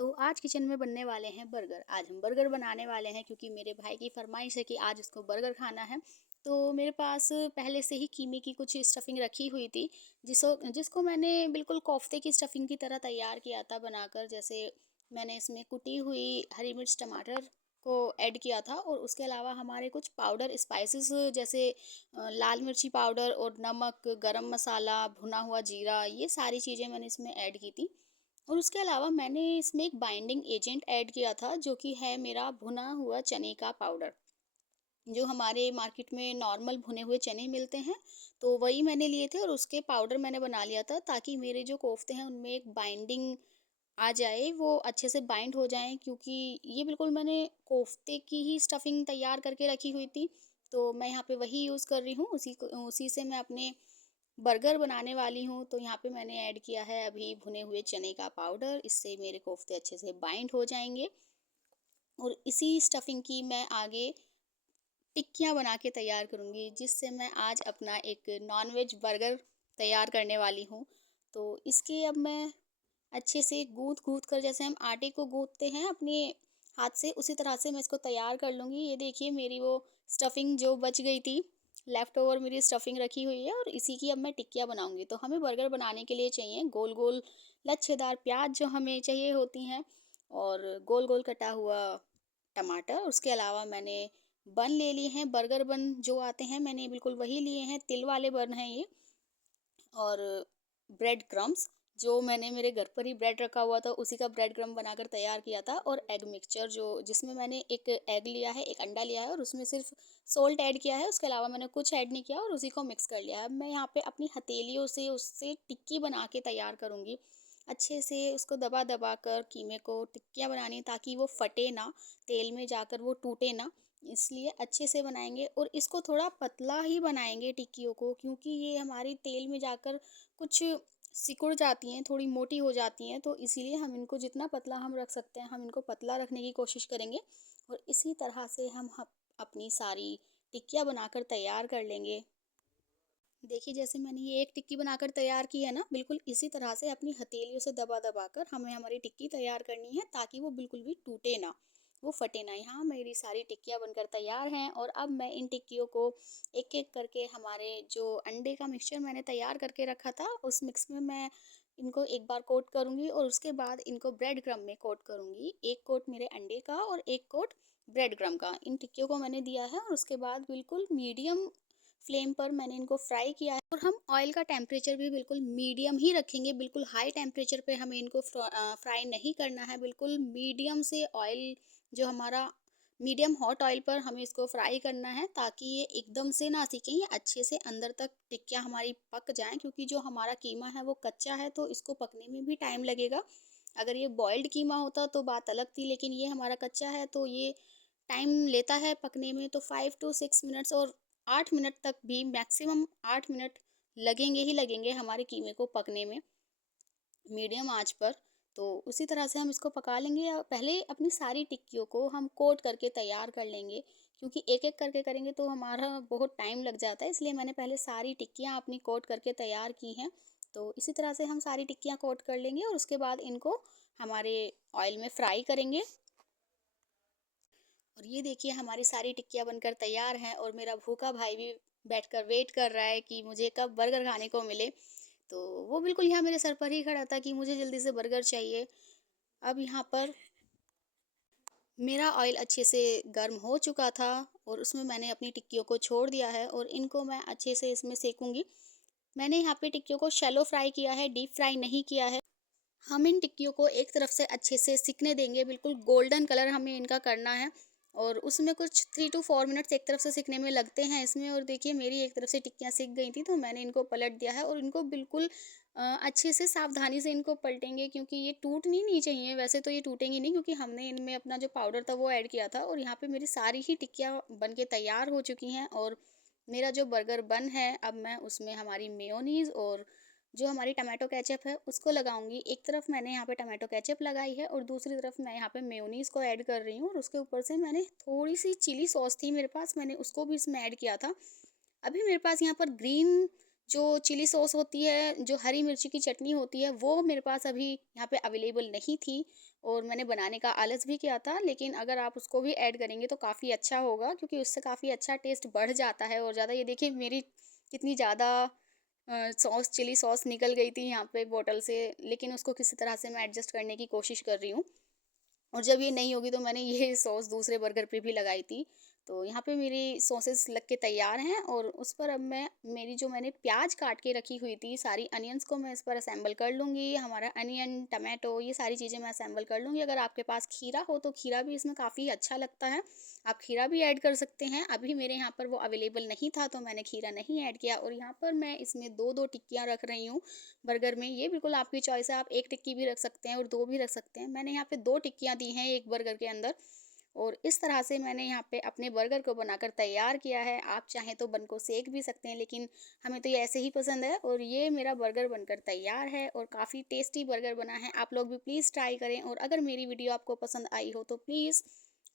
तो आज किचन में बनने वाले हैं बर्गर। आज हम बर्गर बनाने वाले हैं क्योंकि मेरे भाई की फरमाइश है कि आज उसको बर्गर खाना है। तो मेरे पास पहले से ही कीमे की कुछ स्टफिंग रखी हुई थी जिसको मैंने बिल्कुल कोफ्ते की स्टफिंग की तरह तैयार किया था बनाकर। जैसे मैंने इसमें कुटी हुई हरी मिर्च टमाटर को ऐड किया था और उसके अलावा हमारे कुछ पाउडर स्पाइसेस जैसे लाल मिर्ची पाउडर और नमक, गरम मसाला, भुना हुआ जीरा, ये सारी चीज़ें मैंने इसमें ऐड की थी। और उसके अलावा मैंने इसमें एक बाइंडिंग एजेंट ऐड किया था जो कि है मेरा भुना हुआ चने का पाउडर। जो हमारे मार्केट में नॉर्मल भुने हुए चने मिलते हैं, तो वही मैंने लिए थे और उसके पाउडर मैंने बना लिया था ताकि मेरे जो कोफ्ते हैं उनमें एक बाइंडिंग आ जाए, वो अच्छे से बाइंड हो जाएँ। क्योंकि ये बिल्कुल मैंने कोफ्ते की ही स्टफिंग तैयार करके रखी हुई थी, तो मैं यहाँ पे वही यूज़ कर रही हूँ। उसी से मैं अपने बर्गर बनाने वाली हूँ। तो यहाँ पे मैंने ऐड किया है अभी भुने हुए चने का पाउडर, इससे मेरे कोफ्ते अच्छे से बाइंड हो जाएँगे। और इसी स्टफिंग की मैं आगे टिक्कियाँ बना के तैयार करूँगी, जिससे मैं आज अपना एक नॉन-वेज बर्गर तैयार करने वाली हूँ। तो इसके अब मैं अच्छे से गूँथ-गूँथ कर, जैसे हम आटे को गूँथते हैं अपने हाथ से, उसी तरह से मैं इसको तैयार कर लूँगी। ये देखिए मेरी वो स्टफिंग जो बच गई थी, लेफ्ट ओवर मेरी स्टफिंग रखी हुई है और इसी की अब मैं टिक्कियाँ बनाऊँगी। तो हमें बर्गर बनाने के लिए चाहिए गोल-गोल लच्छेदार प्याज़ जो हमें चाहिए होती हैं, और गोल-गोल कटा हुआ टमाटर। उसके अलावा मैंने बन ले लिए हैं, बर्गर बन जो आते हैं मैंने बिल्कुल वही लिए हैं, तिल वाले बन हैं ये। और ब्रेड क्रम्स, जो मैंने मेरे घर पर ही ब्रेड रखा हुआ था, उसी का ब्रेड क्रम्ब बनाकर तैयार किया था। और एग मिक्सचर जो जिसमें मैंने एक एग लिया है, एक अंडा लिया है और उसमें सिर्फ सॉल्ट ऐड किया है। उसके अलावा मैंने कुछ ऐड नहीं किया और उसी को मिक्स कर लिया है। अब मैं यहाँ पे अपनी हथेलियों से उससे टिक्की बना के तैयार करूँगी। अच्छे से उसको दबा दबा कर कीमे को टिक्कियाँ बनानी है ताकि वो फटे ना, तेल में जाकर वो टूटे ना। इसलिए अच्छे से बनाएँगे और इसको थोड़ा पतला ही बनाएँगे टिक्कियों को, क्योंकि ये हमारी तेल में जाकर कुछ सिकुड़ जाती हैं, थोड़ी मोटी हो जाती हैं। तो इसीलिए हम इनको जितना पतला हम रख सकते हैं, हम इनको पतला रखने की कोशिश करेंगे। और इसी तरह से हम अपनी सारी टिक्कियाँ बनाकर तैयार कर लेंगे। देखिए जैसे मैंने ये एक टिक्की बनाकर तैयार की है ना, बिल्कुल इसी तरह से अपनी हथेलियों से दबा-दबा कर हमें हमारी टिक्की तैयार करनी है ताकि वो बिल्कुल भी टूटे ना, वो फटे ना। यहाँ मेरी सारी टिक्कियाँ बनकर तैयार हैं और अब मैं इन टिक्कियों को एक-एक करके हमारे जो अंडे का मिक्सचर मैंने तैयार करके रखा था, उस मिक्स में मैं इनको एक बार कोट करूँगी और उसके बाद इनको ब्रेड क्रम्ब में कोट करूँगी। एक कोट मेरे अंडे का और एक कोट ब्रेड क्रम्ब का। इन टिक्कियों को मैंने दिया है और उसके बाद बिल्कुल मीडियम फ्लेम पर मैंने इनको फ्राई किया है। और हम ऑयल का टेम्परेचर भी बिल्कुल मीडियम ही रखेंगे, बिल्कुल हाई टेम्परेचर पे हमें इनको फ्राई नहीं करना है। बिल्कुल मीडियम से ऑयल, जो हमारा मीडियम हॉट ऑयल पर हमें इसको फ्राई करना है ताकि ये एकदम से ना सीखें, ये अच्छे से अंदर तक टिक्कियाँ हमारी पक जाएँ। क्योंकि जो हमारा कीमा है वो कच्चा है, तो इसको पकने में भी टाइम लगेगा। अगर ये बॉइल्ड कीमा होता तो बात अलग थी, लेकिन ये हमारा कच्चा है तो ये टाइम लेता है पकने में। तो 5 टू 6 मिनट्स और 8 मिनट तक भी, मैक्सिमम 8 मिनट लगेंगे ही लगेंगे हमारे कीमे को पकने में, मीडियम आंच पर। तो उसी तरह से हम इसको पका लेंगे। पहले अपनी सारी टिक्कियों को हम कोट करके तैयार कर लेंगे, क्योंकि एक-एक करके करेंगे तो हमारा बहुत टाइम लग जाता है। इसलिए मैंने पहले सारी टिक्कियाँ अपनी कोट करके तैयार की हैं। तो इसी तरह से हम सारी टिक्कियाँ कोट कर लेंगे और उसके बाद इनको हमारे ऑयल में फ्राई करेंगे। और ये देखिए हमारी सारी टिक्कियाँ बनकर तैयार हैं और मेरा भूखा भाई भी बैठकर वेट कर रहा है कि मुझे कब बर्गर खाने को मिले। तो वो बिल्कुल यहाँ मेरे सर पर ही खड़ा था कि मुझे जल्दी से बर्गर चाहिए। अब यहाँ पर मेरा ऑयल अच्छे से गर्म हो चुका था और उसमें मैंने अपनी टिक्कियों को छोड़ दिया है और इनको मैं अच्छे से इसमें सेकूंगी। मैंने यहाँ पे टिक्कियों को शैलो फ्राई किया है, डीप फ्राई नहीं किया है। हम इन टिक्कियों को एक तरफ से अच्छे से सिकने देंगे, बिल्कुल गोल्डन कलर हमें इनका करना है। और उसमें कुछ 3 टू 4 मिनट्स एक तरफ से सिकने में लगते हैं इसमें। और देखिए मेरी एक तरफ से टिक्कियाँ सिक गई थी तो मैंने इनको पलट दिया है और इनको बिल्कुल अच्छे से सावधानी से इनको पलटेंगे, क्योंकि ये टूटनी नहीं चाहिए। वैसे तो ये टूटेंगी नहीं क्योंकि हमने इनमें अपना जो पाउडर था वो ऐड किया था। और यहाँ पे मेरी सारी ही टिक्कियाँ बन के तैयार हो चुकी हैं और मेरा जो बर्गर बन है, अब मैं उसमें हमारी मेयोनीज़ और जो हमारी टमाटो केचप है उसको लगाऊंगी। एक तरफ मैंने यहाँ पे टमाटो केचप लगाई है और दूसरी तरफ मैं यहाँ पे मेयोनीज़ को ऐड कर रही हूँ और उसके ऊपर से मैंने थोड़ी सी चिली सॉस थी मेरे पास, मैंने उसको भी इसमें ऐड किया था। अभी मेरे पास यहाँ पर ग्रीन जो चिली सॉस होती है, जो हरी मिर्ची की चटनी होती है, वो मेरे पास अभी यहाँ पे अवेलेबल नहीं थी। और मैंने बनाने का आलस भी किया था, लेकिन अगर आप उसको भी ऐड करेंगे तो काफ़ी अच्छा होगा, क्योंकि उससे काफ़ी अच्छा टेस्ट बढ़ जाता है और ज़्यादा। ये देखिए मेरी कितनी ज़्यादा सॉस, चिली सॉस निकल गई थी यहाँ पे बॉटल से, लेकिन उसको किसी तरह से मैं एडजस्ट करने की कोशिश कर रही हूँ। और जब ये नहीं होगी तो मैंने ये सॉस दूसरे बर्गर पे भी लगाई थी। तो यहाँ पे मेरी सॉसेस लग के तैयार हैं और उस पर अब मैं मेरी जो मैंने प्याज़ काट के रखी हुई थी, सारी अनियंस को मैं इस पर असेंबल कर लूँगी। हमारा अनियन, टमाटो, ये सारी चीज़ें मैं असेंबल कर लूँगी। अगर आपके पास खीरा हो तो खीरा भी इसमें काफ़ी अच्छा लगता है। आप खीरा भी ऐड कर सकते हैं। अभी मेरे यहाँ पर वो अवेलेबल नहीं था तो मैंने खीरा नहीं ऐड किया, और यहाँ पर मैं इसमें 2-2 टिक्कियाँ रख रही हूँ बर्गर में। ये बिल्कुल आपकी चॉइस है, आप 1 टिक्की भी रख सकते हैं और 2 भी रख सकते हैं। मैंने यहाँ पे 2 टिक्कियाँ दी हैं 1 बर्गर के अंदर, और इस तरह से मैंने यहाँ पे अपने बर्गर को बनाकर तैयार किया है। आप चाहें तो बन को सेक भी सकते हैं, लेकिन हमें तो ये ऐसे ही पसंद है, और ये मेरा बर्गर बनकर तैयार है और काफ़ी टेस्टी बर्गर बना है। आप लोग भी प्लीज़ ट्राई करें, और अगर मेरी वीडियो आपको पसंद आई हो तो please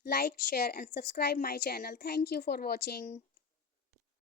like, share and subscribe my channel. Thank you for watching.